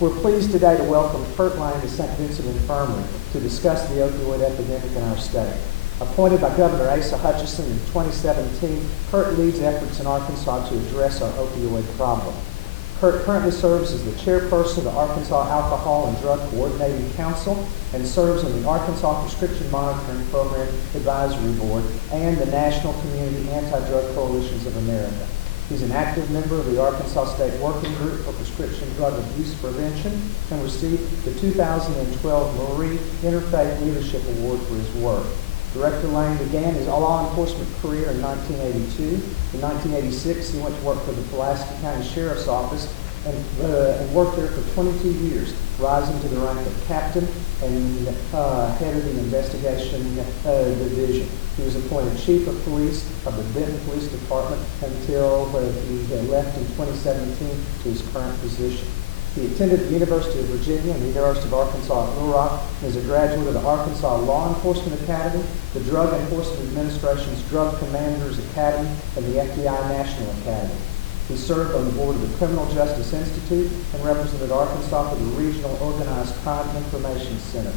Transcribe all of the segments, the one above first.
We're pleased today to welcome Kirk Lane to St. Vincent Infirmary to discuss the opioid epidemic in our state. Appointed by Governor Asa Hutchinson in 2017, Kirk leads efforts in Arkansas to address our opioid problem. Kirk currently serves as the chairperson of the Arkansas Alcohol and Drug Coordinating Council and serves on the Arkansas Prescription Monitoring Program Advisory Board and the National Community Anti-Drug Coalitions of America. He's an active member of the Arkansas State Working Group for Prescription Drug Abuse Prevention and received the 2012 Marie Interfaith Leadership Award for his work. Director Lane began his law enforcement career in 1982. In 1986, he went to work for the Pulaski County Sheriff's Office and worked there for 22 years, rising to the rank of captain and head of the investigation division. He was appointed chief of police of the Benton Police Department until he left in 2017 to his current position. He attended the University of Virginia and the University of Arkansas at Little Rock and is a graduate of the Arkansas Law Enforcement Academy, the Drug Enforcement Administration's Drug Commanders Academy, and the FBI National Academy. He served on the board of the Criminal Justice Institute and represented Arkansas for the Regional Organized Crime Information Center.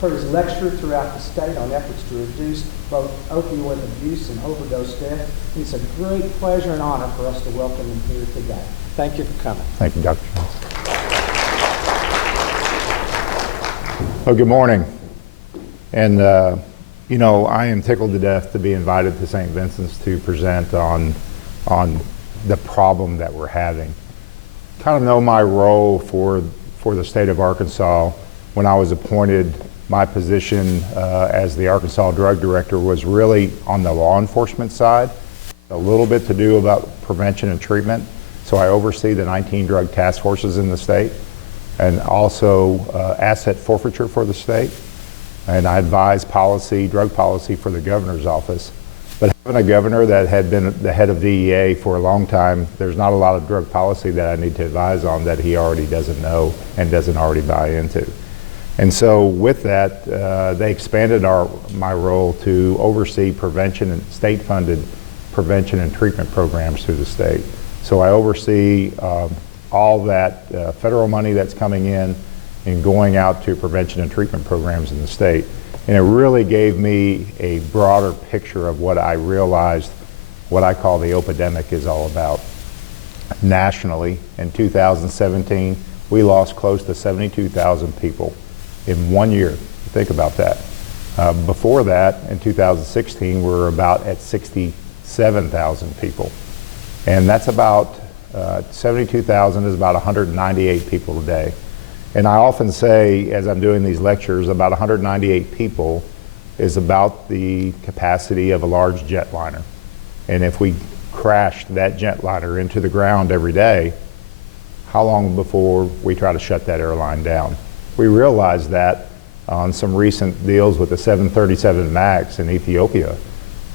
Kurt has lectured throughout the state on efforts to reduce both opioid abuse and overdose death. It's a great pleasure and honor for us to welcome him here today. Thank you for coming. Thank you, Dr. Jones. Well, good morning. And, you know, I am tickled to death to be invited to St. Vincent's to present on the problem that we're having. Kind of know my role for the state of Arkansas. When I was appointed, my position as the Arkansas Drug Director was really on the law enforcement side, a little bit to do about prevention and treatment. So I oversee the 19 drug task forces in the state and also asset forfeiture for the state. And I advise policy, drug policy for the governor's office. But having a governor that had been the head of DEA for a long time, there's not a lot of drug policy that I need to advise on that he already doesn't know and doesn't already buy into. And so with that, they expanded my role to oversee prevention and state-funded prevention and treatment programs through the state. So I oversee all that federal money that's coming in and going out to prevention and treatment programs in the state. And it really gave me a broader picture of what I realized, what I call the opidemic is all about. Nationally, in 2017, we lost close to 72,000 people in 1 year. Think about that. Before that, in 2016, we were about at 67,000 people. And that's about 72,000 is about 198 people a day. And I often say, as I'm doing these lectures, about 198 people is about the capacity of a large jetliner. And if we crashed that jetliner into the ground every day, how long before we try to shut that airline down? We realized that on some recent deals with the 737 MAX in Ethiopia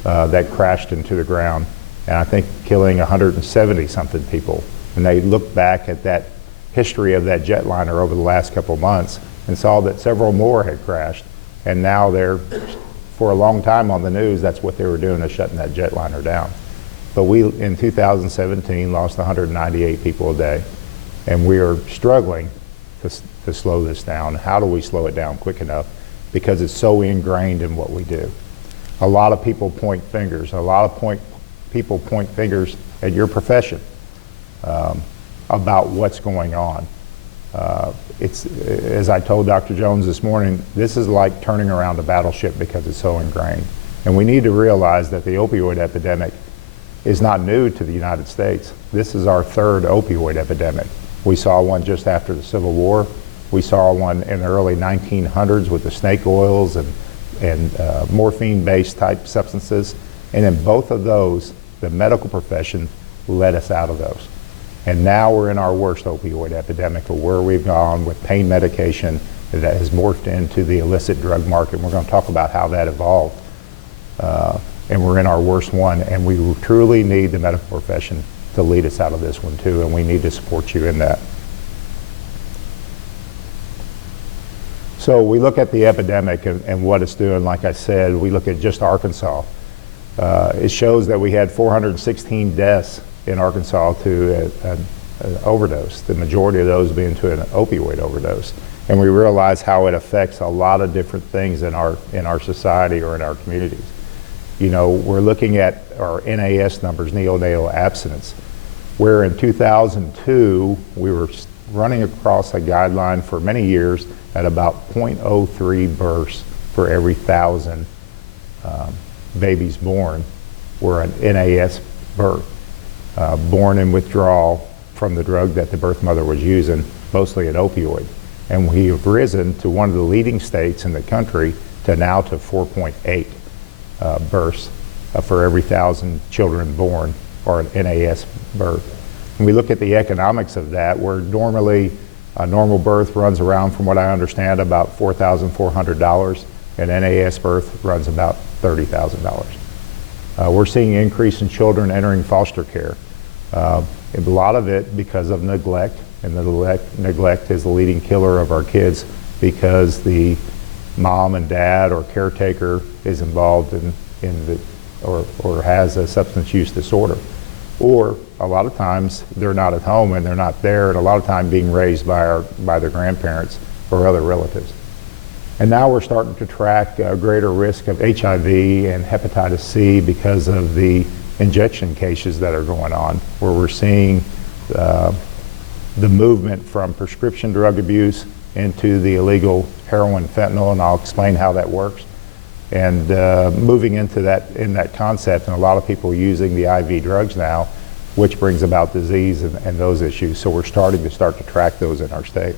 that crashed into the ground, and I think killing 170 something people. And they looked back at that history of that jetliner over the last couple of months and saw that several more had crashed. And now they're, for a long time on the news, that's what they were doing, is shutting that jetliner down. But we, in 2017, lost 198 people a day. And we are struggling to slow this down. How do we slow it down quick enough? Because it's so ingrained in what we do. A lot of people point fingers. A lot of people point fingers at your profession about what's going on. It's, as I told Dr. Jones this morning, this is like turning around a battleship because it's so ingrained. And we need to realize that the opioid epidemic is not new to the United States. This is our third opioid epidemic. We saw one just after the Civil War. We saw one in the early 1900s with the snake oils and morphine-based type substances. And in both of those, the medical profession led us out of those. And now we're in our worst opioid epidemic, of where we've gone with pain medication that has morphed into the illicit drug market. We're going to talk about how that evolved. And we're in our worst one, and we truly need the medical profession to lead us out of this one too, and we need to support you in that. So we look at the epidemic and what it's doing. Like I said, we look at just Arkansas. It shows that we had 416 deaths in Arkansas to overdose, the majority of those being to an opioid overdose. And we realize how it affects a lot of different things in our society or in our communities. You know, we're looking at our NAS numbers, neonatal abstinence, where in 2002, we were running across a guideline for many years at about 0.03 births for every 1,000 babies born were an NAS birth, born in withdrawal from the drug that the birth mother was using, mostly an opioid. And we have risen to one of the leading states in the country to now to 4.8 births for every 1,000 children born, or an NAS birth. When we look at the economics of that, where normally a normal birth runs around, from what I understand, about $4,400, an NAS birth runs about $30,000. We're seeing an increase in children entering foster care. A lot of it because of neglect, and the neglect is the leading killer of our kids because the mom and dad or caretaker is involved or has a substance use disorder. Or a lot of times they're not at home and they're not there, and a lot of time being raised by their grandparents or other relatives. And now we're starting to track a greater risk of HIV and hepatitis C because of the injection cases that are going on, where we're seeing the movement from prescription drug abuse into the illegal heroin, fentanyl, and I'll explain how that works. And moving into that concept, and a lot of people using the IV drugs now, which brings about disease and those issues. So we're starting to track those in our state.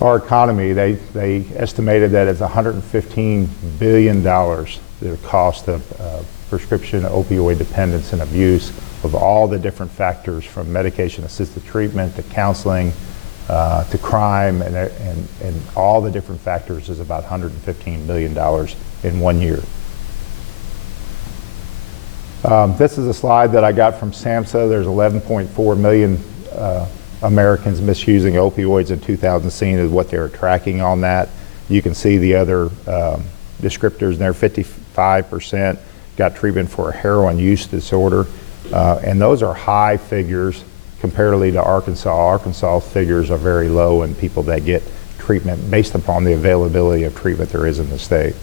Our economy, they estimated that it's $115 billion, the cost of prescription opioid dependence and abuse, of all the different factors from medication-assisted treatment to counseling to crime, and all the different factors is about $115 billion in 1 year. This is a slide that I got from SAMHSA. There's 11.4 million Americans misusing opioids in 2016 is what they were tracking on that. You can see the other descriptors there. 55% got treatment for a heroin use disorder, and those are high figures comparatively to Arkansas. Arkansas figures are very low in people that get treatment based upon the availability of treatment there is in the state.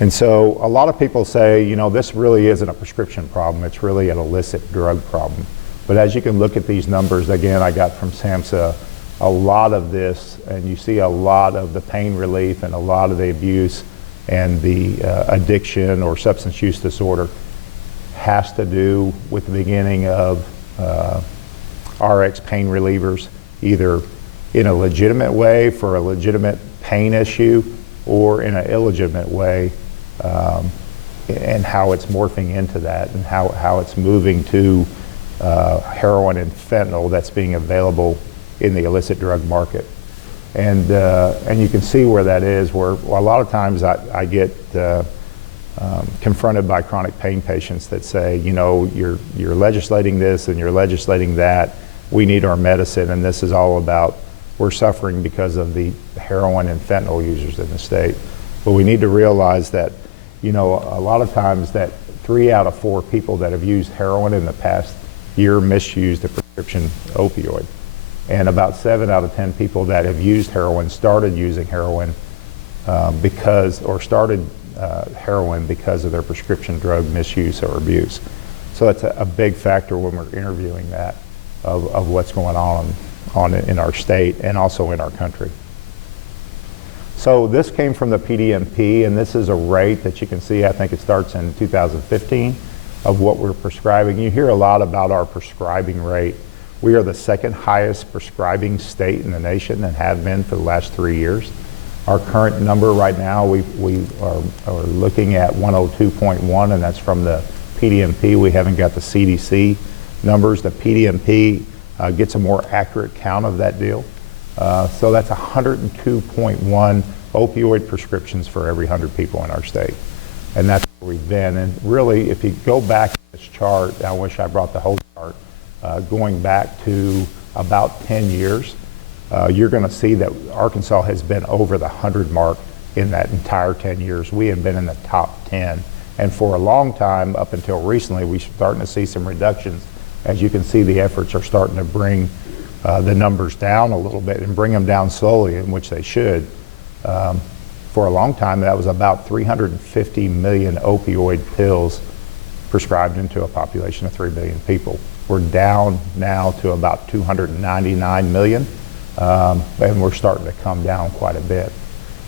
And so a lot of people say, you know, this really isn't a prescription problem, it's really an illicit drug problem. But as you can look at these numbers, again, I got from SAMHSA, a lot of this, and you see a lot of the pain relief and a lot of the abuse and the addiction or substance use disorder has to do with the beginning of RX pain relievers, either in a legitimate way for a legitimate pain issue or in an illegitimate way, and how it's morphing into that and how it's moving to heroin and fentanyl that's being available in the illicit drug market. And you can see where that is, where a lot of times I get confronted by chronic pain patients that say, you know, you're legislating this and you're legislating that. We need our medicine, and this is all about we're suffering because of the heroin and fentanyl users in the state. But we need to realize that, you know, a lot of times that 3 out of 4 people that have used heroin in the past year misused a prescription opioid. And about 7 out of 10 people that have used heroin started using heroin started heroin because of their prescription drug misuse or abuse. So it's a big factor when we're interviewing that of what's going on in our state and also in our country. So this came from the PDMP, and this is a rate that you can see, I think it starts in 2015, of what we're prescribing. You hear a lot about our prescribing rate. We are the second highest prescribing state in the nation and have been for the last 3 years. Our current number right now, we are looking at 102.1, and that's from the PDMP. We haven't got the CDC numbers. The PDMP gets a more accurate count of that deal. So that's 102.1 opioid prescriptions for every 100 people in our state. And that's where we've been. And really, if you go back to this chart, I wish I brought the whole chart, going back to about 10 years, you're going to see that Arkansas has been over the 100 mark in that entire 10 years. We have been in the top 10 And for a long time, up until recently, we're starting to see some reductions. As you can see, the efforts are starting to bring the numbers down a little bit and bring them down slowly, in which they should. For a long time, that was about 350 million opioid pills prescribed into a population of 3 billion people. We're down now to about 299 million, and we're starting to come down quite a bit.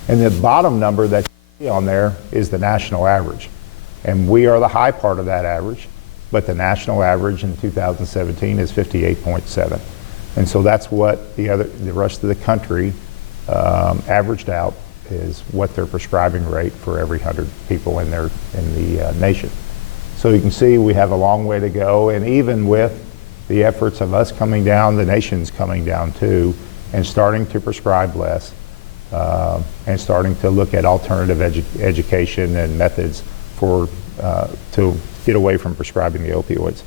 And the bottom number that you see on there is the national average. And we are the high part of that average, but the national average in 2017 is 58.7. And so that's what the rest of the country averaged out, is what their prescribing rate for every 100 people in the nation. So you can see we have a long way to go, and even with the efforts of us coming down, the nation's coming down too, and starting to prescribe less, and starting to look at alternative education and methods to get away from prescribing the opioids.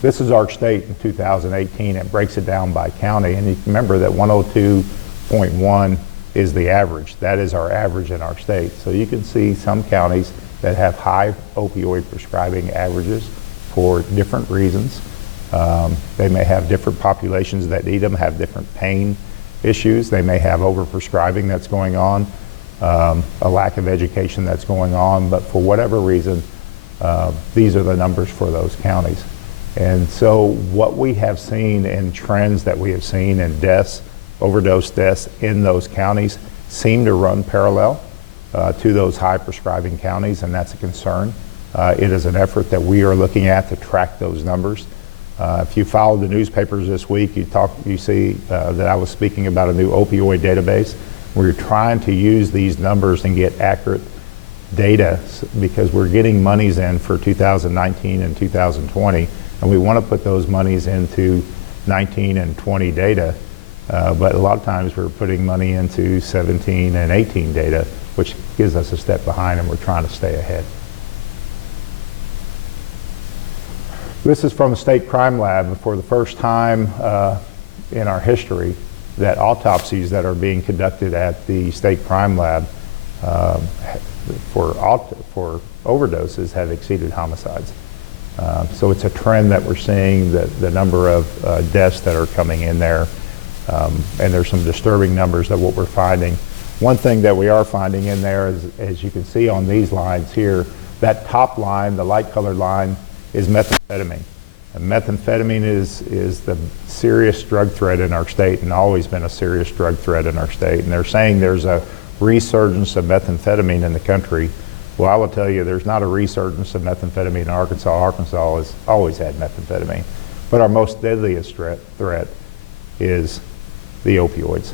This is our state in 2018. It breaks it down by county, and you can remember that 102.1 is the average. That is our average in our state. So you can see some counties that have high opioid prescribing averages for different reasons. They may have different populations that need them, have different pain issues. They may have overprescribing that's going on, a lack of education that's going on, but for whatever reason, these are the numbers for those counties. And so what we have seen in trends that we have seen in deaths, overdose deaths in those counties, seem to run parallel to those high prescribing counties, and that's a concern. It is an effort that we are looking at to track those numbers. If you followed the newspapers this week, you see that I was speaking about a new opioid database. We're trying to use these numbers and get accurate data, because we're getting monies in for 2019 and 2020, and we want to put those monies into 19 and 20 data, but a lot of times we're putting money into 17 and 18 data, which gives us a step behind, and we're trying to stay ahead. This is from the State Crime Lab. For the first time in our history, that autopsies that are being conducted at the State Crime Lab for overdoses have exceeded homicides. So it's a trend that we're seeing, the number of deaths that are coming in there, and there's some disturbing numbers of what we're finding. One thing that we are finding in there is, as you can see on these lines here, that top line, the light colored line, is methamphetamine. And methamphetamine is the serious drug threat in our state, and always been a serious drug threat in our state. And they're saying there's a resurgence of methamphetamine in the country. Well, I will tell you, there's not a resurgence of methamphetamine in Arkansas. Arkansas has always had methamphetamine. But our most deadliest threat is the opioids.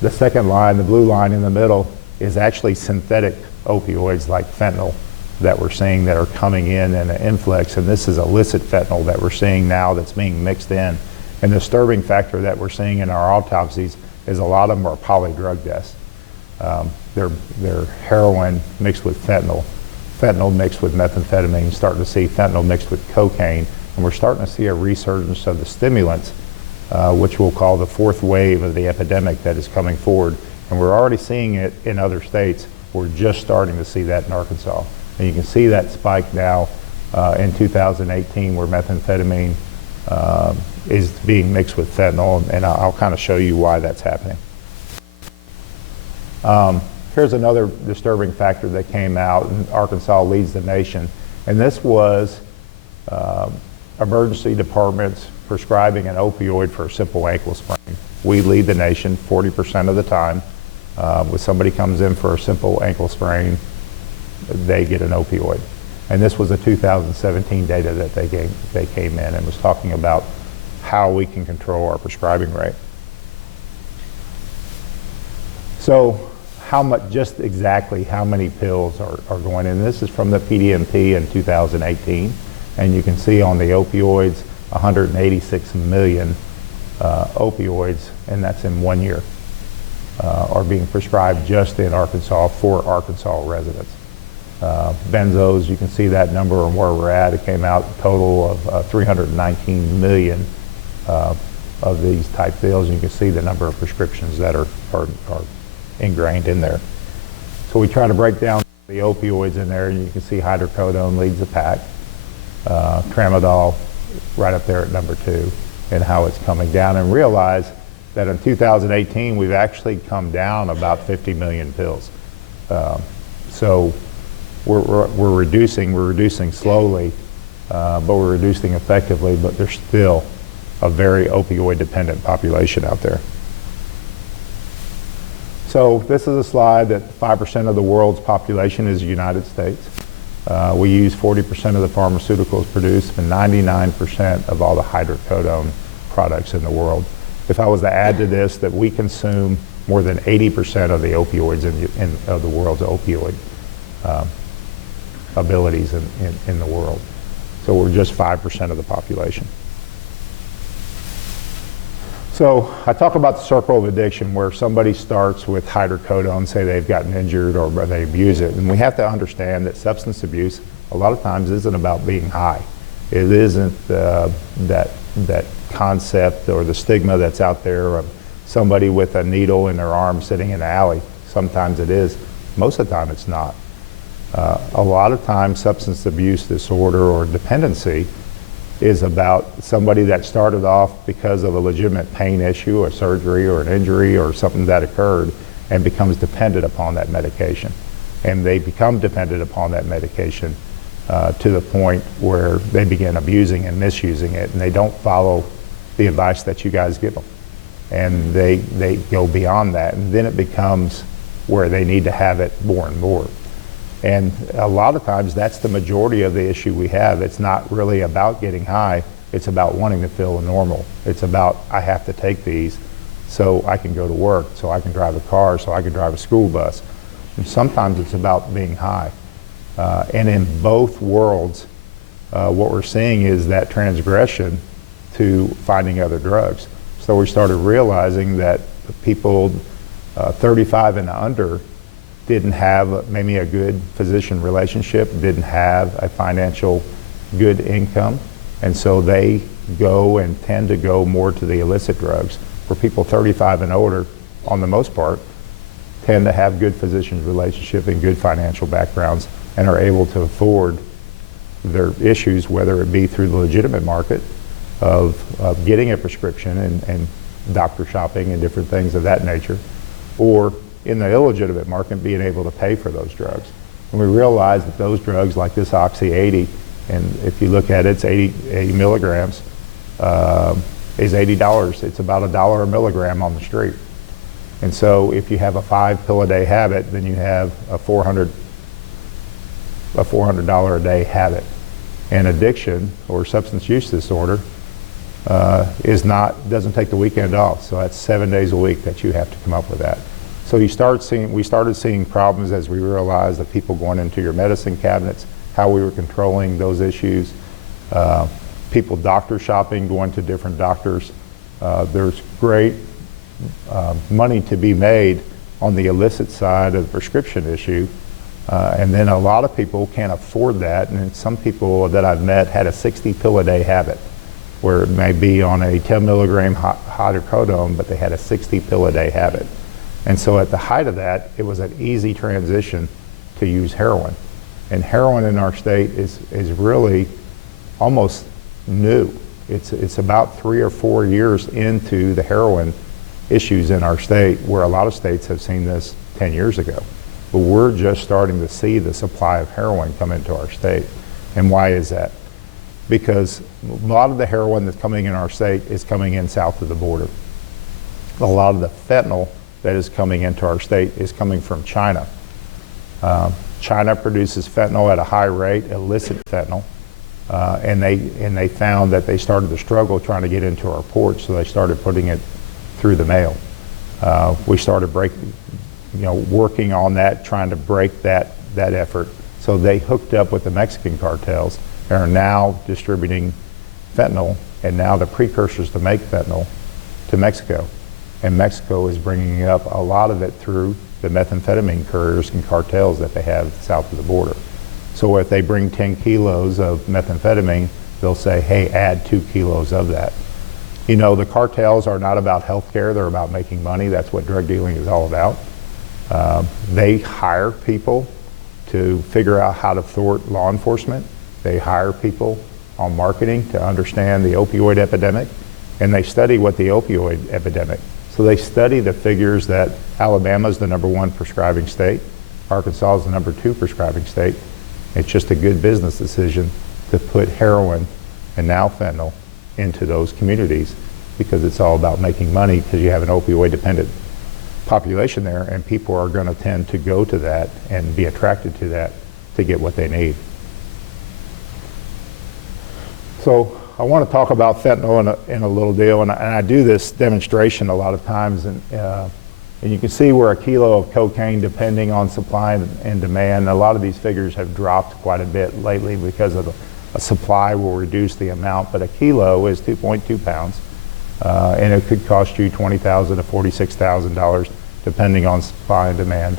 The second line, the blue line in the middle, is actually synthetic opioids like fentanyl that we're seeing that are coming in an influx, and this is illicit fentanyl that we're seeing now that's being mixed in. And the disturbing factor that we're seeing in our autopsies is a lot of them are polydrug deaths. They're heroin mixed with fentanyl, fentanyl mixed with methamphetamine, starting to see fentanyl mixed with cocaine, and we're starting to see a resurgence of the stimulants, which we'll call the fourth wave of the epidemic that is coming forward. And we're already seeing it in other states. We're just starting to see that in Arkansas. And you can see that spike now in 2018, where methamphetamine is being mixed with fentanyl, and I'll kind of show you why that's happening. Here's another disturbing factor that came out, and Arkansas leads the nation, and this was emergency departments prescribing an opioid for a simple ankle sprain. We lead the nation 40% of the time. When somebody comes in for a simple ankle sprain, they get an opioid. And this was the 2017 data that they came in and was talking about how we can control our prescribing rate. So just exactly how many pills are going in? This is from the PDMP in 2018. And you can see on the opioids, 186 million opioids, and that's in 1 year, are being prescribed just in Arkansas for Arkansas residents. Benzos, you can see that number and where we're at. It came out a total of 319 million of these type pills. And you can see the number of prescriptions that are ingrained in there. So we try to break down The opioids in there, and you can see hydrocodone leads the pack. Tramadol right up there at number 2, and how it's coming down, and realize that in 2018 we've actually come down about 50 million pills. So we're reducing slowly, but we're reducing effectively, but there's still a very opioid dependent population out there. So this is a slide that 5% of the world's population is the United States. We use 40% of the pharmaceuticals produced and 99% of all the hydrocodone products in the world. If I was to add to this, that we consume more than 80% of the opioids of the world's opioid abilities in the world. So we're just 5% of the population. So I talk about the circle of addiction, where somebody starts with hydrocodone, say they've gotten injured or they abuse it. And we have to understand that substance abuse a lot of times isn't about being high. It isn't that concept or the stigma that's out there of somebody with a needle in their arm sitting in the alley. Sometimes it is. Most of the time it's not. A lot of times substance abuse disorder or dependency is about somebody that started off because of a legitimate pain issue or surgery or an injury or something that occurred, and becomes dependent upon that medication. And they become dependent upon that medication to the point where they begin abusing and misusing it, and they don't follow the advice that you guys give them. And they go beyond that, and then it becomes where they need to have it more and more. And a lot of times that's the majority of the issue we have. It's not really about getting high, it's about wanting to feel normal. It's about, I have to take these so I can go to work, so I can drive a car, so I can drive a school bus. And sometimes it's about being high. And in both worlds, what we're seeing is that transgression to finding other drugs. So we started realizing that people 35 and under didn't have maybe a good physician relationship, didn't have a financial good income, and so they go and tend to go more to the illicit drugs, where people 35 and older, on the most part, tend to have good physician relationship and good financial backgrounds and are able to afford their issues, whether it be through the legitimate market of getting a prescription and doctor shopping and different things of that nature, or in the illegitimate market, being able to pay for those drugs. And we realize that those drugs, like this Oxy 80, and if you look at it, it's 80 milligrams, is $80. It's about $1 a milligram on the street. And so if you have a 5 pill a day habit, then you have a $400 a day habit. And addiction or substance use disorder doesn't take the weekend off. So that's 7 days a week that you have to come up with that. So we started seeing problems as we realized that people going into your medicine cabinets, how we were controlling those issues, people doctor shopping, going to different doctors. There's great money to be made on the illicit side of the prescription issue, and then a lot of people can't afford that, and some people that I've met had a 60 pill a day habit, where it may be on a 10 milligram hydrocodone, but they had a 60 pill a day habit. And so at the height of that, it was an easy transition to use heroin. And heroin in our state is really almost new. It's about 3 or 4 years into the heroin issues in our state, where a lot of states have seen this 10 years ago. But we're just starting to see the supply of heroin come into our state. And why is that? Because a lot of the heroin that's coming in our state is coming in south of the border. A lot of the fentanyl that is coming into our state is coming from China. China produces fentanyl at a high rate, illicit fentanyl, and they found that they started to struggle trying to get into our ports, so they started putting it through the mail. We started working on that, trying to break that effort. So they hooked up with the Mexican cartels and are now distributing fentanyl, and now the precursors to make fentanyl, to Mexico. And Mexico is bringing up a lot of it through the methamphetamine couriers and cartels that they have south of the border. So if they bring 10 kilos of methamphetamine, they'll say, hey, add 2 kilos of that. You know, the cartels are not about healthcare, they're about making money. That's what drug dealing is all about. They hire people to figure out how to thwart law enforcement. They hire people on marketing to understand the opioid epidemic, and they study what the opioid epidemic. So they study the figures that Alabama is the #1 prescribing state, Arkansas is the #2 prescribing state. It's just a good business decision to put heroin and now fentanyl into those communities, because it's all about making money, because you have an opioid dependent population there, and people are going to tend to go to that and be attracted to that to get what they need. So I want to talk about fentanyl in a little deal, and I do this demonstration a lot of times, and you can see where a kilo of cocaine, depending on supply and demand, a lot of these figures have dropped quite a bit lately because of a supply will reduce the amount, but a kilo is 2.2 pounds, and it could cost you $20,000 to $46,000 depending on supply and demand.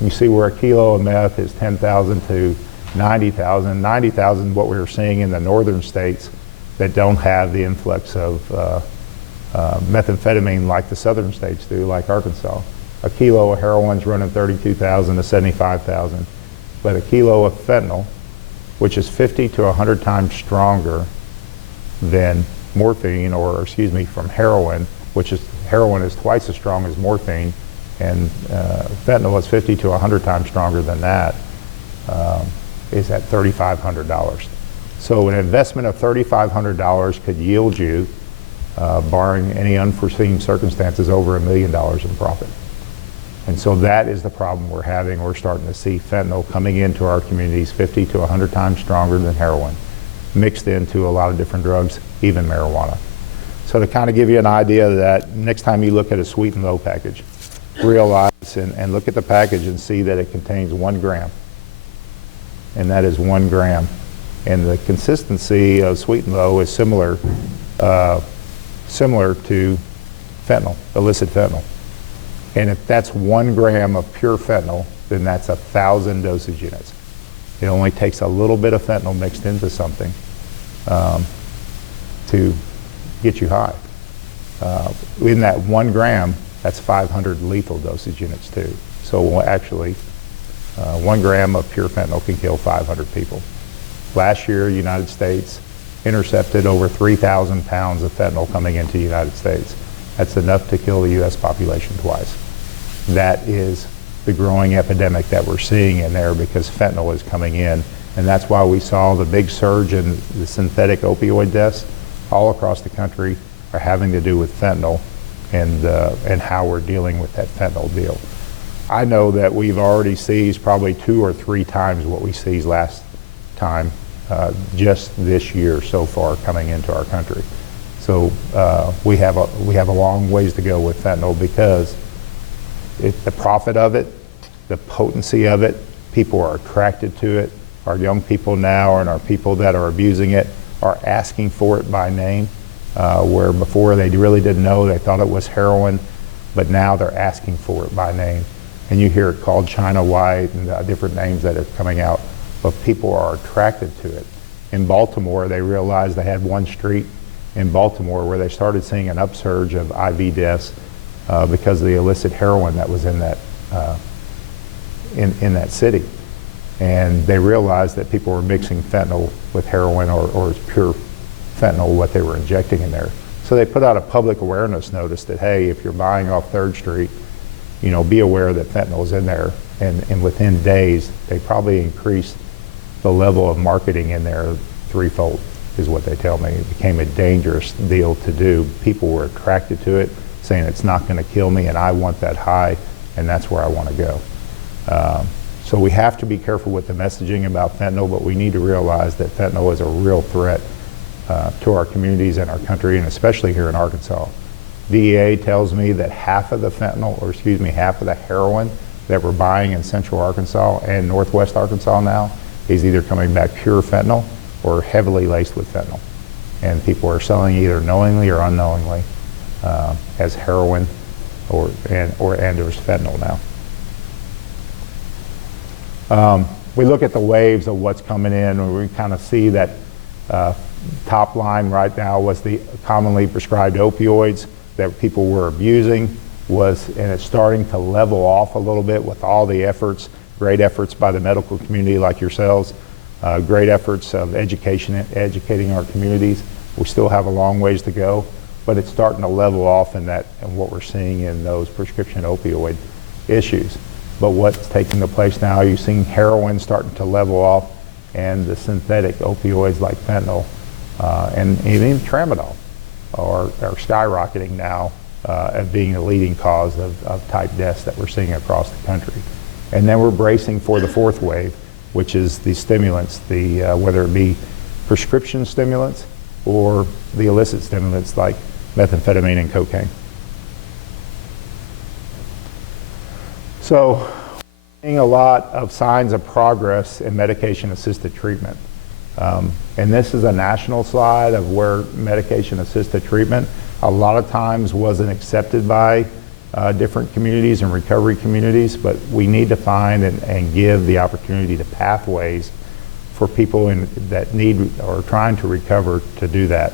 You see where a kilo of meth is 10,000 to 90,000. 90,000, what we were seeing in the northern states that don't have the influx of methamphetamine like the southern states do, like Arkansas. A kilo of heroin's running 32,000 to 75,000, but a kilo of fentanyl, which is 50 to 100 times stronger than morphine, or excuse me, from heroin, heroin is twice as strong as morphine, and fentanyl is 50 to 100 times stronger than that, is at $3,500. So an investment of $3,500 could yield you, barring any unforeseen circumstances, over $1 million in profit. And so that is the problem we're having. We're starting to see fentanyl coming into our communities 50 to 100 times stronger than heroin, mixed into a lot of different drugs, even marijuana. So to kind of give you an idea of that, next time you look at a sweet and low package, realize and look at the package and see that it contains 1 gram. And that is 1 gram. And the consistency of sweet and low is similar to fentanyl, illicit fentanyl. And if that's 1 gram of pure fentanyl, then that's 1,000 dosage units. It only takes a little bit of fentanyl mixed into something to get you high. In that 1 gram, that's 500 lethal dosage units too. So actually, 1 gram of pure fentanyl can kill 500 people. Last year, the United States intercepted over 3,000 pounds of fentanyl coming into the United States. That's enough to kill the U.S. population twice. That is the growing epidemic that we're seeing in there, because fentanyl is coming in. And that's why we saw the big surge in the synthetic opioid deaths all across the country are having to do with fentanyl and how we're dealing with that fentanyl deal. I know that we've already seized probably 2 or 3 times what we seized last time, just this year so far coming into our country. So we have a long ways to go with fentanyl, because the profit of it, the potency of it, people are attracted to it. Our young people now and our people that are abusing it are asking for it by name, where before they really didn't know, they thought it was heroin, but now they're asking for it by name. And you hear it called China White and different names that are coming out, but people are attracted to it. In Baltimore, they realized they had one street in Baltimore where they started seeing an upsurge of IV deaths because of the illicit heroin that was in that in that city. And they realized that people were mixing fentanyl with heroin, or pure fentanyl, what they were injecting in there. So they put out a public awareness notice that, hey, if you're buying off 3rd Street, you know, be aware that fentanyl is in there. And within days, they probably increased the level of marketing in there 3-fold, is what they tell me. It became a dangerous deal to do. People were attracted to it, saying it's not going to kill me, and I want that high, and that's where I want to go. So we have to be careful with the messaging about fentanyl, but we need to realize that fentanyl is a real threat to our communities and our country, and especially here in Arkansas. DEA tells me that half of the fentanyl, or excuse me, half of the heroin that we're buying in central Arkansas and northwest Arkansas now is either coming back pure fentanyl or heavily laced with fentanyl. And people are selling either knowingly or unknowingly as heroin and there's fentanyl now. We look at the waves of what's coming in, and we kind of see that top line right now was the commonly prescribed opioids that people were abusing, and it's starting to level off a little bit with all the efforts great efforts by the medical community like yourselves, great efforts of educating our communities. We still have a long ways to go, but it's starting to level off in what we're seeing in those prescription opioid issues. But what's taking the place now, you're seeing heroin starting to level off, and the synthetic opioids like fentanyl and even tramadol are skyrocketing now as being the leading cause of type deaths that we're seeing across the country. And then we're bracing for the fourth wave, which is the stimulants, whether it be prescription stimulants or the illicit stimulants like methamphetamine and cocaine. So, we're seeing a lot of signs of progress in medication-assisted treatment. And this is a national slide of where medication-assisted treatment a lot of times wasn't accepted by different communities and recovery communities, but we need to find and give the opportunity to pathways for people that need or trying to recover to do that.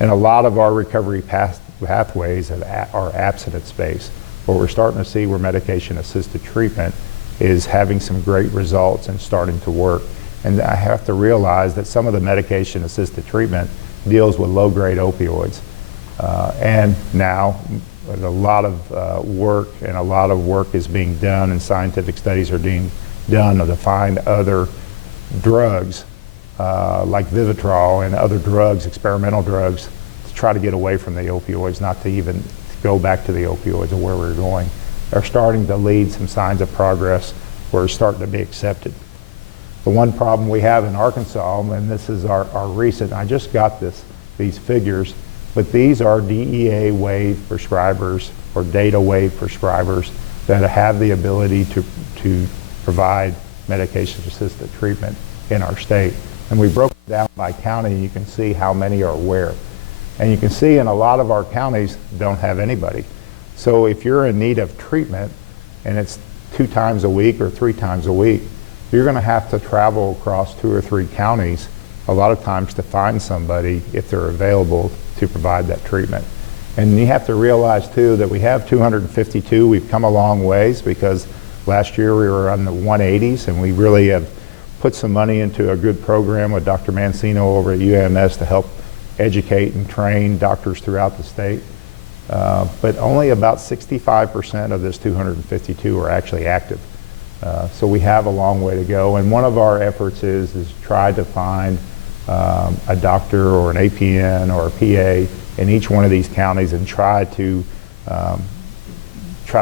And a lot of our recovery pathways are abstinence-based, but we're starting to see where medication-assisted treatment is having some great results and starting to work. And I have to realize that some of the medication-assisted treatment deals with low-grade opioids. And now a lot of work is being done, and scientific studies are being done to find other drugs like Vivitrol and other drugs, experimental drugs, to try to get away from the opioids, not to even go back to the opioids or where we're going. They're starting to lead some signs of progress where it's starting to be accepted. The one problem we have in Arkansas, and this is our recent, I just got these figures, but these are DEA wave prescribers or data wave prescribers that have the ability to provide medication-assisted treatment in our state. And we broke it down by county, and you can see how many are where. And you can see in a lot of our counties don't have anybody. So if you're in need of treatment and it's 2 times a week or 3 times a week, you're going to have to travel across 2 or 3 counties a lot of times to find somebody if they're available to provide that treatment. And you have to realize too that we have 252. We've come a long ways because last year we were on the 180s, and we really have put some money into a good program with Dr. Mancino over at UAMS to help educate and train doctors throughout the state. But only about 65% of this 252 are actually active. So we have a long way to go. And one of our efforts is try to find a doctor or an APN or a PA in each one of these counties and try to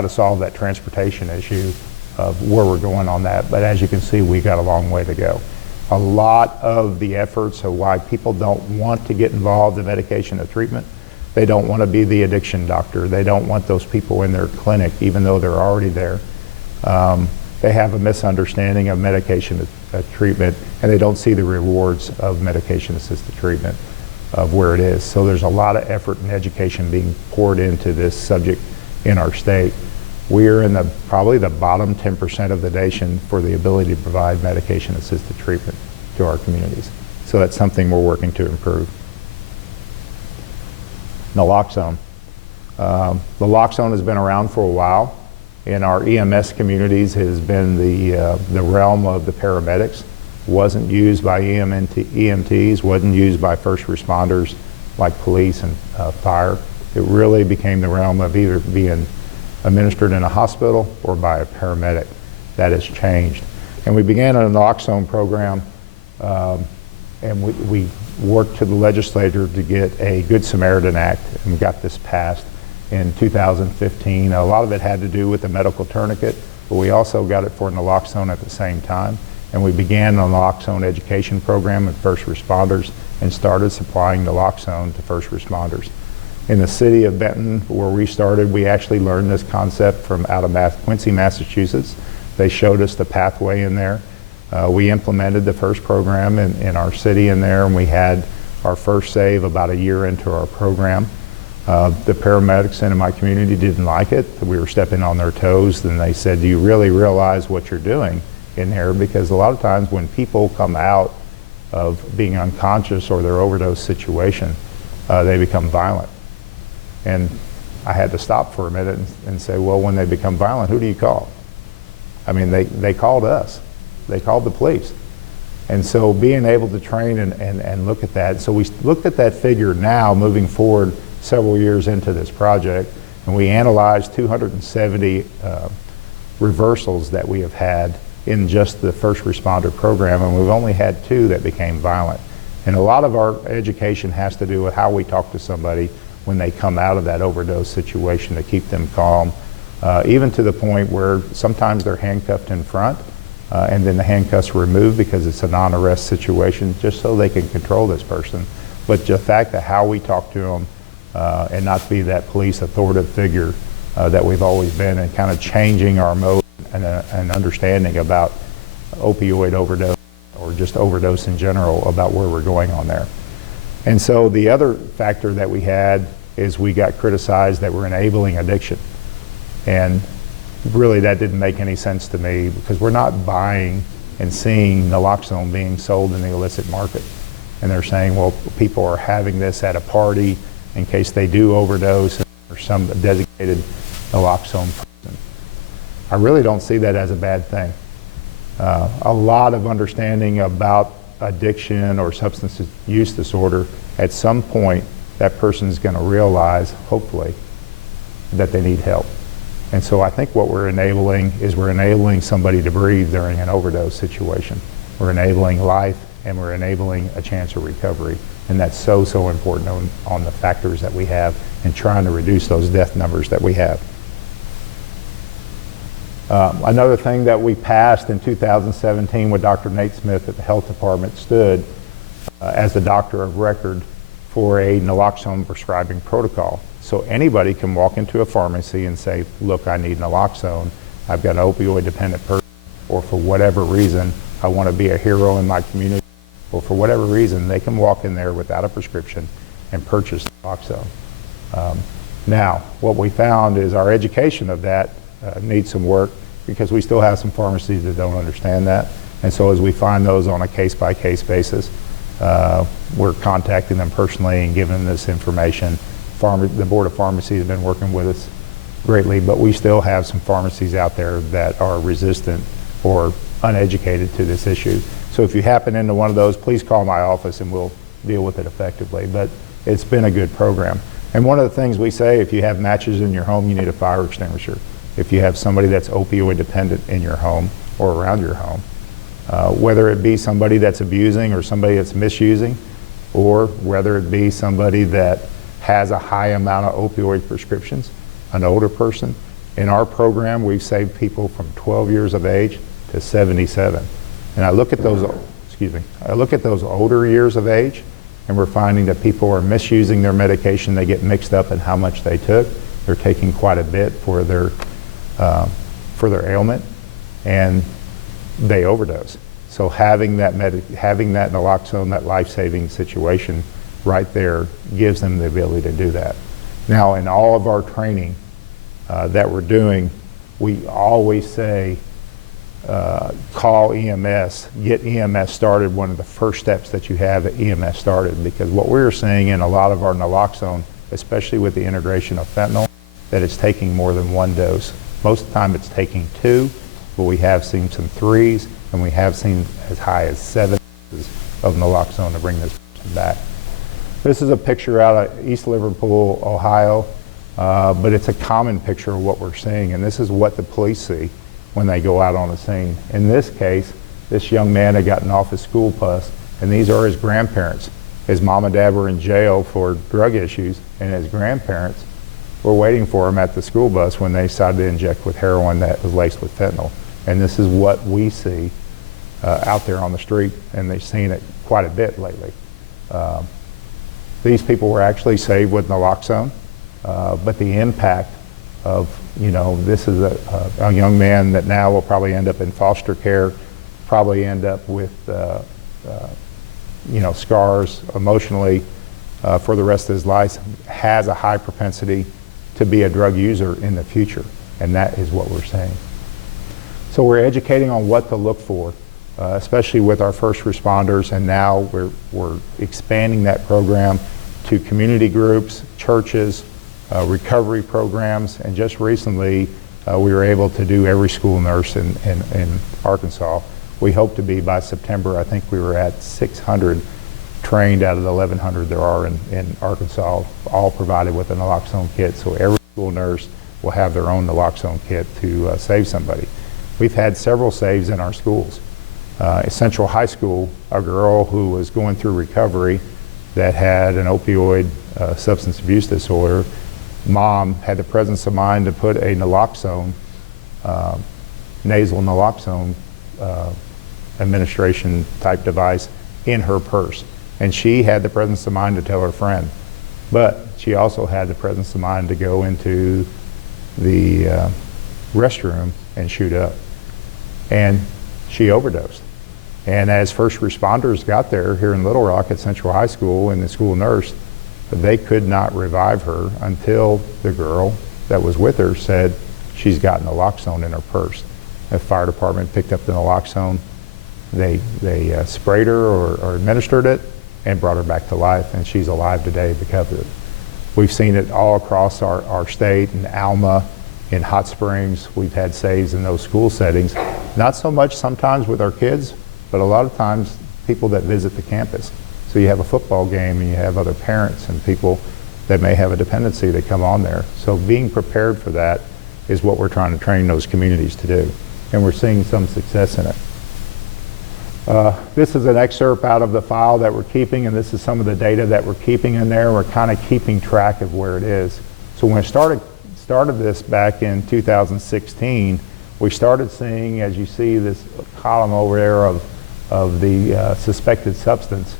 solve that transportation issue of where we're going on that. But as you can see, we've got a long way to go. A lot of the efforts of why people don't want to get involved in medication or treatment, they don't want to be the addiction doctor. They don't want those people in their clinic, even though they're already there. They have a misunderstanding of medication treatment, and they don't see the rewards of medication-assisted treatment of where it is. So there's a lot of effort and education being poured into this subject in our state. We are in probably the bottom 10% of the nation for the ability to provide medication-assisted treatment to our communities. So that's something we're working to improve. Naloxone. Naloxone has been around for a while. In our EMS communities, it has been the realm of the paramedics. Wasn't used by EMTs, wasn't used by first responders like police and fire. It really became the realm of either being administered in a hospital or by a paramedic. That has changed. And we began a naloxone program, and we worked to the legislature to get a Good Samaritan Act, and we got this passed in 2015. A lot of it had to do with the medical tourniquet, but we also got it for naloxone at the same time. And we began a naloxone education program with first responders and started supplying naloxone to first responders. In the city of Benton, where we started, we actually learned this concept from out of Quincy, Massachusetts. They showed us the pathway in there. We implemented the first program in our city in there, and we had our first save about a year into our program. The paramedics in my community didn't like it. We were stepping on their toes, and they said, do you really realize what you're doing in there? Because a lot of times when people come out of being unconscious or their overdose situation, they become violent. And I had to stop for a minute and say, well, when they become violent, who do you call? I mean, they called us. They called the police. And so being able to train and look at that. So we looked at that figure now moving forward several years into this project, and we analyzed 270 reversals that we have had in just the first responder program, and we've only had 2 that became violent. And a lot of our education has to do with how we talk to somebody when they come out of that overdose situation to keep them calm, even to the point where sometimes they're handcuffed in front and then the handcuffs are removed because it's a non-arrest situation just so they can control this person. But the fact that how we talk to them and not be that police authoritative figure that we've always been, and kind of changing our mode and understanding about opioid overdose or just overdose in general, about where we're going on there. And so the other factor that we had is we got criticized that we're enabling addiction. And really that didn't make any sense to me, because we're not buying and seeing naloxone being sold in the illicit market. And they're saying, well, people are having this at a party in case they do overdose or some designated naloxone person. I really don't see that as a bad thing. A lot of understanding about addiction or substance use disorder, at some point that person's going to realize, hopefully, that they need help. And so I think what we're enabling is we're enabling somebody to breathe during an overdose situation. We're enabling life, and we're enabling a chance of recovery. And that's so, so important on the factors that we have in trying to reduce those death numbers that we have. Another thing that we passed in 2017 with Dr. Nate Smith at the Health Department stood as the doctor of record for a naloxone prescribing protocol. So anybody can walk into a pharmacy and say, look, I need naloxone. I've got an opioid dependent person, or for whatever reason, I want to be a hero in my community, or for whatever reason, they can walk in there without a prescription and purchase naloxone. Now, what we found is our education of that needs some work, because we still have some pharmacies that don't understand that. And so as we find those on a case-by-case basis, we're contacting them personally and giving them this information. The Board of Pharmacy has been working with us greatly, but we still have some pharmacies out there that are resistant or uneducated to this issue. So if you happen into one of those, please call my office and we'll deal with it effectively. But it's been a good program. And one of the things we say, if you have matches in your home, you need a fire extinguisher. If you have somebody that's opioid dependent in your home or around your home, whether it be somebody that's abusing or somebody that's misusing, or whether it be somebody that has a high amount of opioid prescriptions, an older person. In our program, we've saved people from 12 years of age to 77. And I look at those, I look at those older years of age, and we're finding that people are misusing their medication. They get mixed up in how much they took. They're taking quite a bit for their ailment, and they overdose. So having that naloxone, that life-saving situation right there, gives them the ability to do that. Now, in all of our training that we're doing, we always say, call EMS, get EMS started. One of the first steps that you have at EMS started, because what we're seeing in a lot of our naloxone, especially with the integration of fentanyl, that it's taking more than one dose. Most of the time it's taking 2, but we have seen some 3s, and we have seen as high as 7 doses of naloxone to bring this person back. This is a picture out of East Liverpool, Ohio, but it's a common picture of what we're seeing, and this is what the police see when they go out on the scene. In this case, this young man had gotten off his school bus, and these are his grandparents. His mom and dad were in jail for drug issues, and his grandparents were waiting for him at the school bus when they decided to inject with heroin that was laced with fentanyl. And this is what we see out there on the street, and they've seen it quite a bit lately. These people were actually saved with naloxone, but the impact of, this is a young man that now will probably end up in foster care, probably end up with, scars emotionally for the rest of his life, has a high propensity to be a drug user in the future, and that is what we're saying. So we're educating on what to look for, especially with our first responders, and now we're expanding that program to community groups, churches, recovery programs, and just recently we were able to do every school nurse in Arkansas. We hope to be by September. I think we were at 600 trained out of the 1,100 there are in Arkansas, all provided with a naloxone kit. So every school nurse will have their own naloxone kit to save somebody. We've had several saves in our schools. At Central High School, a girl who was going through recovery that had an opioid substance abuse disorder, mom had the presence of mind to put a naloxone, nasal naloxone administration type device in her purse. And she had the presence of mind to tell her friend. But she also had the presence of mind to go into the restroom and shoot up. And she overdosed. And as first responders got there here in Little Rock at Central High School and the school nurse, they could not revive her until the girl that was with her said she's got naloxone in her purse. The fire department picked up the naloxone. They sprayed her or administered it and brought her back to life, and she's alive today because of it. We've seen it all across our state, in Alma, in Hot Springs. We've had saves in those school settings. Not so much sometimes with our kids, but a lot of times people that visit the campus. So you have a football game and you have other parents and people that may have a dependency that come on there. So being prepared for that is what we're trying to train those communities to do. And we're seeing some success in it. This is an excerpt out of the file that we're keeping, and this is some of the data that we're keeping in there. We're kind of keeping track of where it is. So when I started this back in 2016, we started seeing, as you see this column over there of the suspected substance,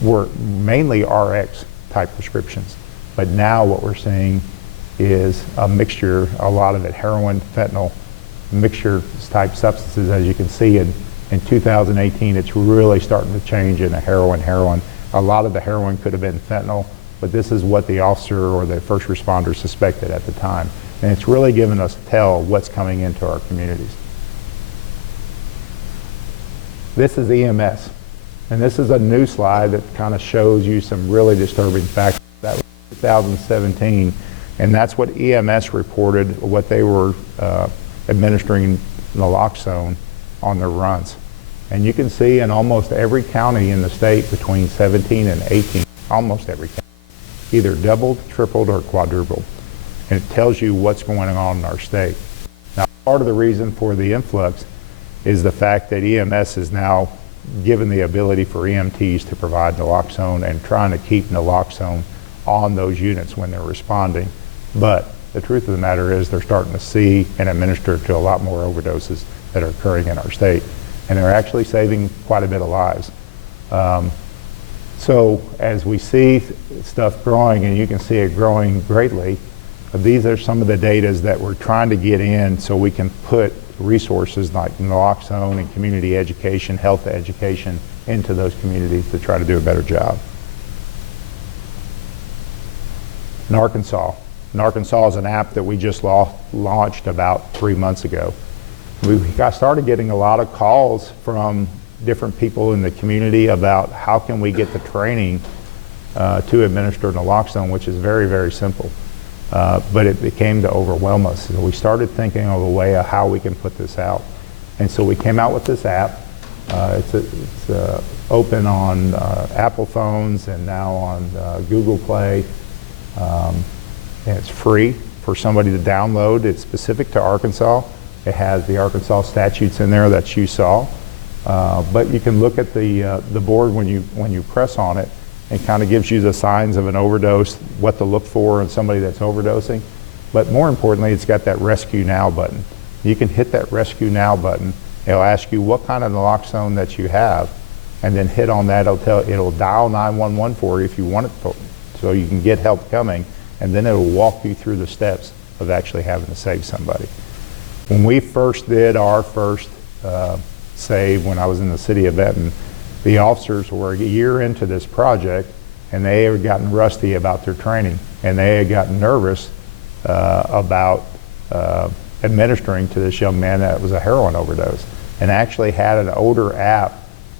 were mainly RX type prescriptions. But now what we're seeing is a mixture, a lot of it heroin, fentanyl, mixture type substances. As you can see in 2018, it's really starting to change in a heroin. A lot of the heroin could have been fentanyl, but this is what the officer or the first responder suspected at the time. And it's really given us tell what's coming into our communities. This is EMS. And this is a new slide that kind of shows you some really disturbing facts. That was 2017, and that's what EMS reported, what they were administering naloxone on their runs. And you can see in almost every county in the state between 17 and 18, almost every county, either doubled, tripled, or quadrupled. And it tells you what's going on in our state. Now, part of the reason for the influx is the fact that EMS is now given the ability for EMTs to provide naloxone and trying to keep naloxone on those units when they're responding. But the truth of the matter is they're starting to see and administer to a lot more overdoses that are occurring in our state. And they're actually saving quite a bit of lives. So as we see stuff growing, and you can see it growing greatly, these are some of the data that we're trying to get in so we can put resources like naloxone and community education, health education into those communities to try to do a better job. In Arkansas is an app that we just launched about 3 months ago. We started getting a lot of calls from different people in the community about how can we get the training to administer naloxone, which is very, very simple. But it became to overwhelm us. So we started thinking of a way of how we can put this out. And so we came out with this app. It's open on Apple phones and now on Google Play. And it's free for somebody to download. It's specific to Arkansas. It has the Arkansas statutes in there that you saw. But you can look at the board when you press on it. It kind of gives you the signs of an overdose, what to look for in somebody that's overdosing. But more importantly, it's got that Rescue Now button. You can hit that Rescue Now button. It'll ask you what kind of naloxone that you have, and then hit on that. It'll dial 911 for you if you want it to, so you can get help coming, and then it'll walk you through the steps of actually having to save somebody. When we first did our first save, when I was in the city of Benton, the officers were a year into this project, and they had gotten rusty about their training, and they had gotten nervous about administering to this young man that was a heroin overdose, and actually had an older app,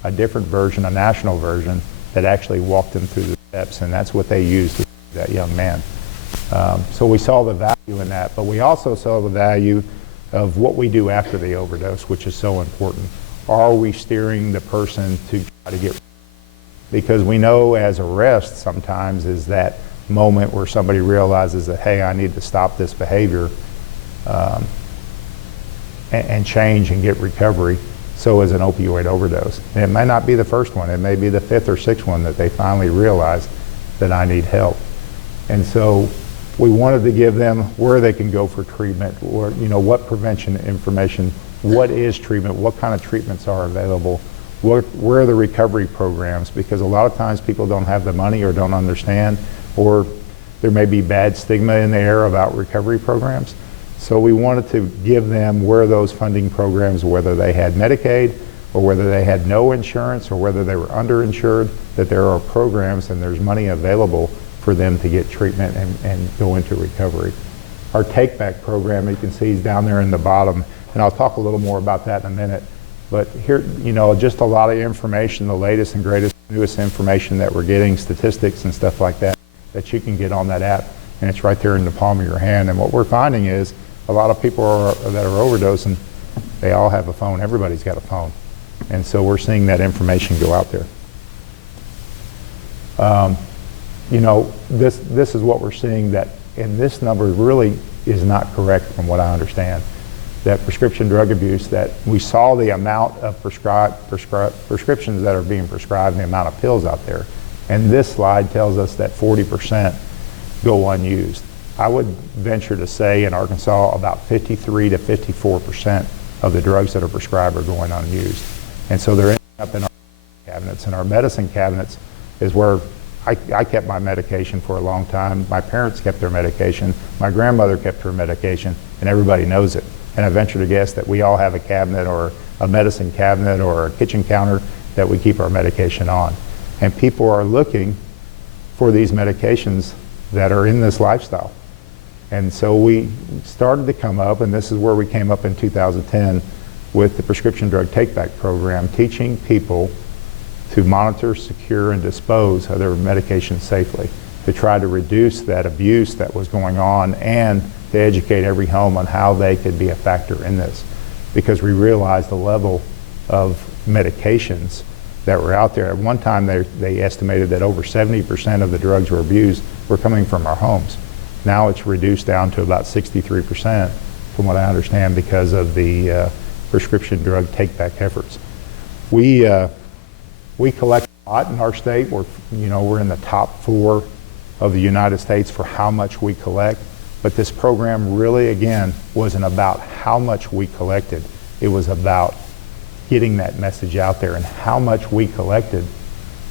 a different version, a national version, that actually walked them through the steps, and that's what they used to save that young man. So we saw the value in that, but we also saw the value of what we do after the overdose, which is so important. Are we steering the person to try to get, because we know as arrest sometimes is that moment where somebody realizes that, hey, I need to stop this behavior and change and get recovery. So is an opioid overdose. And it might not be the first one, it may be the fifth or sixth one that they finally realize that I need help. And so we wanted to give them where they can go for treatment, or what prevention information, what is treatment, what kind of treatments are available, where are the recovery programs, because a lot of times people don't have the money or don't understand, or there may be bad stigma in the air about recovery programs. So we wanted to give them where those funding programs, whether they had Medicaid or whether they had no insurance or whether they were underinsured, that there are programs and there's money available for them to get treatment and go into recovery. Our Take Back program, you can see is down there in the bottom, and I'll talk a little more about that in a minute. But here, just a lot of information, the latest and greatest, newest information that we're getting, statistics and stuff like that, that you can get on that app, and it's right there in the palm of your hand. And what we're finding is a lot of people that are overdosing, they all have a phone. Everybody's got a phone. And so we're seeing that information go out there. This is what we're seeing, that, and this number really is not correct from what I understand, that prescription drug abuse, that we saw the amount of prescriptions that are being prescribed and the amount of pills out there. And this slide tells us that 40% go unused. I would venture to say in Arkansas about 53 to 54% of the drugs that are prescribed are going unused. And so they're ending up in our cabinets. And our medicine cabinets is where I kept my medication for a long time. My parents kept their medication. My grandmother kept her medication, and everybody knows it. And I venture to guess that we all have a cabinet or a medicine cabinet or a kitchen counter that we keep our medication on. And people are looking for these medications that are in this lifestyle. And so we started to come up, and this is where we came up in 2010 with the Prescription Drug Take-Back program, teaching people to monitor, secure, and dispose of their medication safely, to try to reduce that abuse that was going on and to educate every home on how they could be a factor in this. Because we realized the level of medications that were out there. At one time, they estimated that over 70% of the drugs were abused were coming from our homes. Now it's reduced down to about 63%, from what I understand, because of the prescription drug take-back efforts. We collect a lot in our state. We're in the top 4 of the United States for how much we collect. But this program really, again, wasn't about how much we collected. It was about getting that message out there, and how much we collected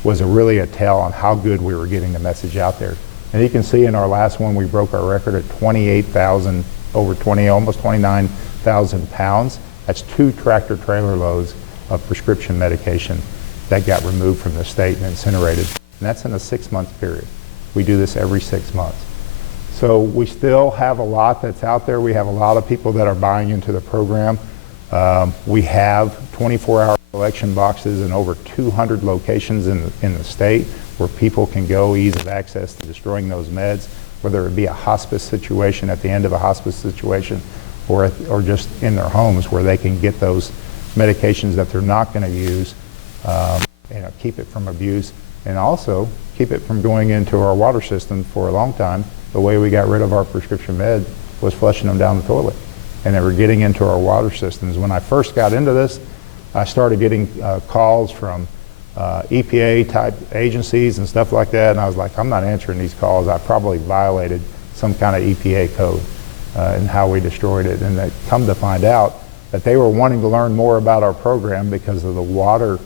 was really a tell on how good we were getting the message out there. And you can see in our last one, we broke our record at 28,000, almost 29,000 pounds. That's 2 tractor trailer loads of prescription medication that got removed from the state and incinerated. And that's in a 6-month period. We do this every 6 months. So we still have a lot that's out there. We have a lot of people that are buying into the program. We have 24-hour collection boxes in over 200 locations in the state where people can go, ease of access to destroying those meds, whether it be a hospice situation, at the end of a hospice situation, or just in their homes where they can get those medications that they're not going to use, keep it from abuse, and also keep it from going into our water system. For a long time, the way we got rid of our prescription med was flushing them down the toilet, and they were getting into our water systems. When I first got into this, I started getting calls from EPA type agencies and stuff like that, and I was like, I'm not answering these calls. I probably violated some kind of EPA code in how we destroyed it. And they come to find out that they were wanting to learn more about our program because of the water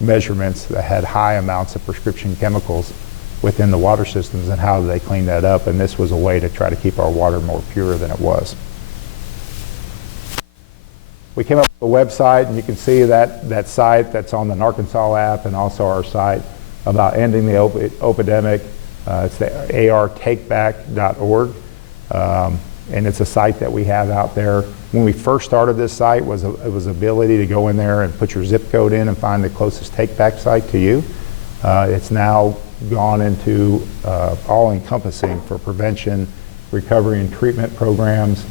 measurements that had high amounts of prescription chemicals within the water systems, and how they clean that up. And this was a way to try to keep our water more pure than it was. We came up with a website, and you can see that site that's on the Arkansas app, and also our site about ending the opidemic. It's the artakeback.org. And it's a site that we have out there. When we first started this site, it was the ability to go in there and put your zip code in and find the closest take-back site to you. It's now gone into all-encompassing for prevention, recovery, and treatment programs.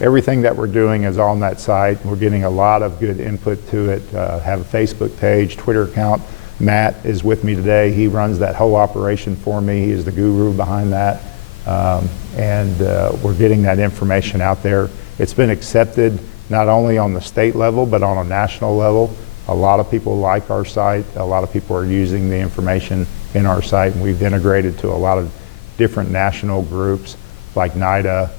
Everything that we're doing is on that site. We're getting a lot of good input to it. Have a Facebook page, Twitter account. Matt is with me today. He runs that whole operation for me. He is the guru behind that. We're getting that information out there. It's been accepted not only on the state level, but on a national level. A lot of people like our site. A lot of people are using the information in our site, and we've integrated to a lot of different national groups like NIDA,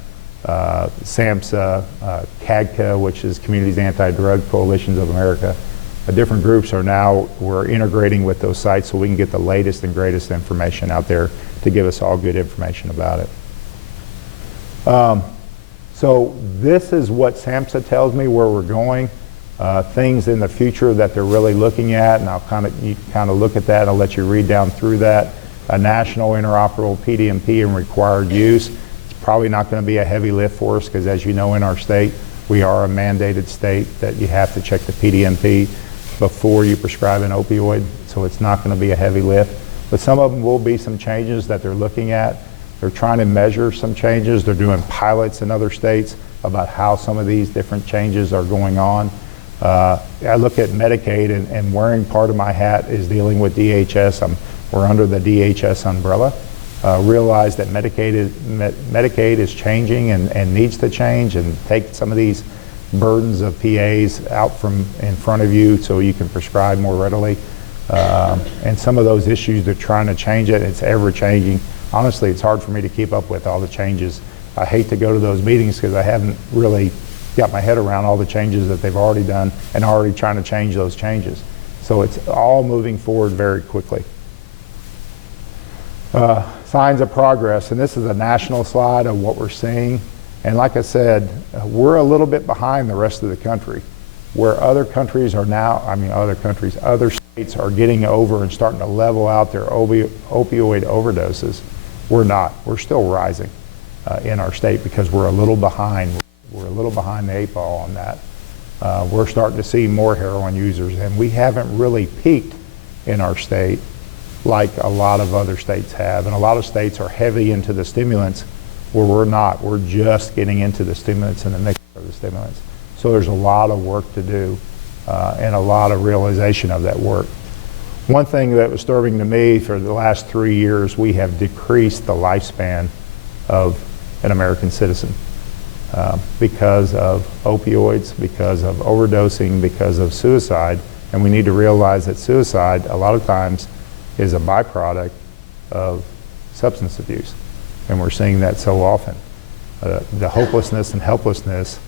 SAMHSA, CAGCA, which is Communities Anti-Drug Coalitions of America. Different groups we're integrating with those sites so we can get the latest and greatest information out there to give us all good information about it. So this is what SAMHSA tells me where we're going, things in the future that they're really looking at, and you kind of look at that. I'll let you read down through that. A national interoperable PDMP and required use. It's probably not going to be a heavy lift for us because, as you know, in our state, we are a mandated state that you have to check the PDMP before you prescribe an opioid, so it's not going to be a heavy lift. But some of them will be some changes that they're looking at. They're trying to measure some changes. They're doing pilots in other states about how some of these different changes are going on. I look at Medicaid, and wearing part of my hat is dealing with DHS. We're under the DHS umbrella. Realize that Medicaid is changing and needs to change and take some of these burdens of PAs out from in front of you so you can prescribe more readily. And some of those issues, they're trying to change it. It's ever changing. Honestly, it's hard for me to keep up with all the changes. I hate to go to those meetings because I haven't really got my head around all the changes that they've already done and already trying to change those changes. So it's all moving forward very quickly. Signs of progress, and this is a national slide of what we're seeing. And like I said, we're a little bit behind the rest of the country. Where other countries are now, other states are getting over and starting to level out their opioid overdoses. We're not. We're still rising in our state because we're a little behind. We're a little behind the 8 ball on that. We're starting to see more heroin users, and we haven't really peaked in our state like a lot of other states have. And a lot of states are heavy into the stimulants where we're not. We're just getting into the stimulants and the mix of the stimulants. So there's a lot of work to do and a lot of realization of that work. One thing that was disturbing to me, for the last 3 years, we have decreased the lifespan of an American citizen because of opioids, because of overdosing, because of suicide. And we need to realize that suicide, a lot of times, is a byproduct of substance abuse. And we're seeing that so often. The hopelessness and helplessness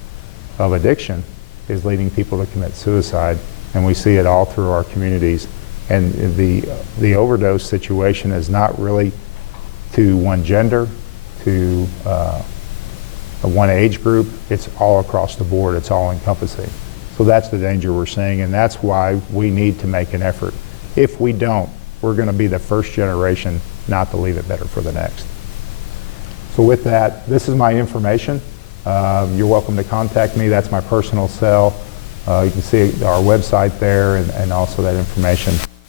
of addiction is leading people to commit suicide, and we see it all through our communities. And the overdose situation is not really to one gender, to one age group. It's all across the board. It's all encompassing. So that's the danger we're seeing, and that's why we need to make an effort. If we don't, we're going to be the first generation not to leave it better for the next. So with that, this is my information. You're welcome to contact me. That's my personal cell. You can see our website there and also that information.